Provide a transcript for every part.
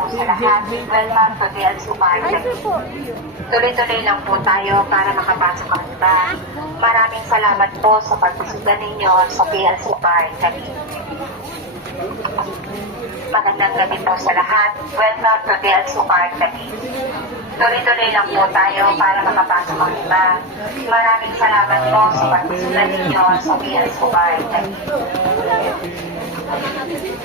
po sa lahat. Welcome to DLC Market. Tuloy-tuloy lang po tayo para makapasok ang iba. Maraming salamat po sa pagbisita ninyo sa DLC Market. Magandang gabi po sa lahat. Welcome to DLC Market. Tuloy-tuloy lang po tayo para makapasok ang iba. Maraming salamat po sa pagbisita ninyo sa DLC Market.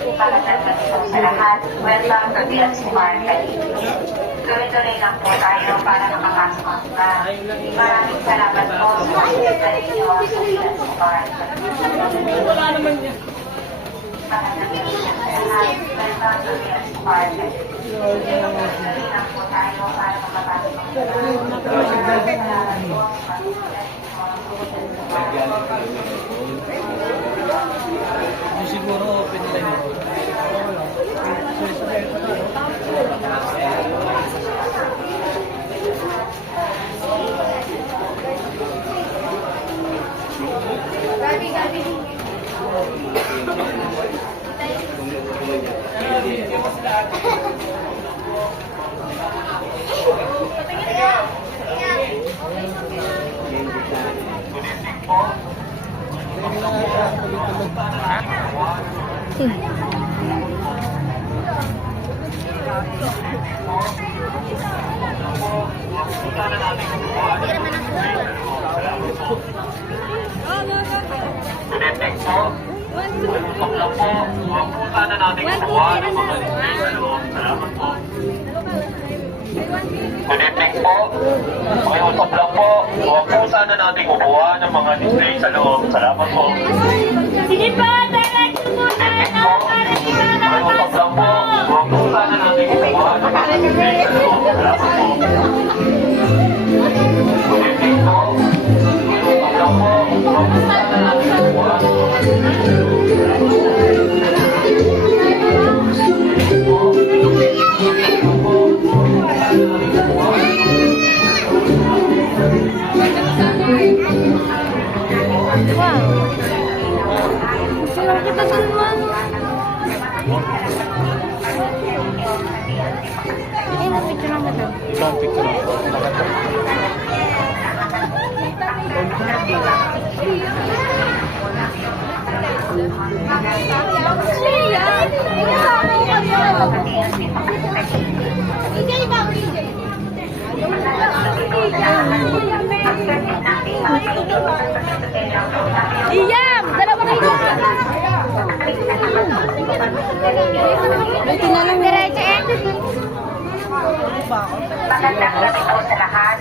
Magandang gabi po sa lahat. Welcome to DLC Market. Tuloy-tuloy lang po tayo para makapasok ang iba. Maraming salamat po sa pagbisita ninyo sa DLC Market. Wala naman yan. Magandang gabi po sa lahat. Welcome to DLC Market. Tuloy-tuloy lang po tayo para makapasok ang iba. Maraming salamat po sa pagbisita ninyo sa DLC Market. Yung siguro open time mo. Connecting po. Usap lang po. Huwag po sana natin kukuha ng mga display sa loob. Salamat po. Connecting po. Okay, usap lang po. Huwag po sana natin kukuha ng mga display sa loob. Salamat po. Sige pa, diretso mo na. Connecting po. Okay, usap lang po. Huwag po sana natin kukuha ng mga display sa loob. Salamat po. Connecting po. Usap lang po. Huwag po sana natin kukuha ng mga display sa loob. Salamat po. Sarap kita duluan. Eh, na-picture lang kita. Ibang picture ako. Iyam! Dalawa kayo! Buti na lang diretso eh. Magandang gabi po sa lahat.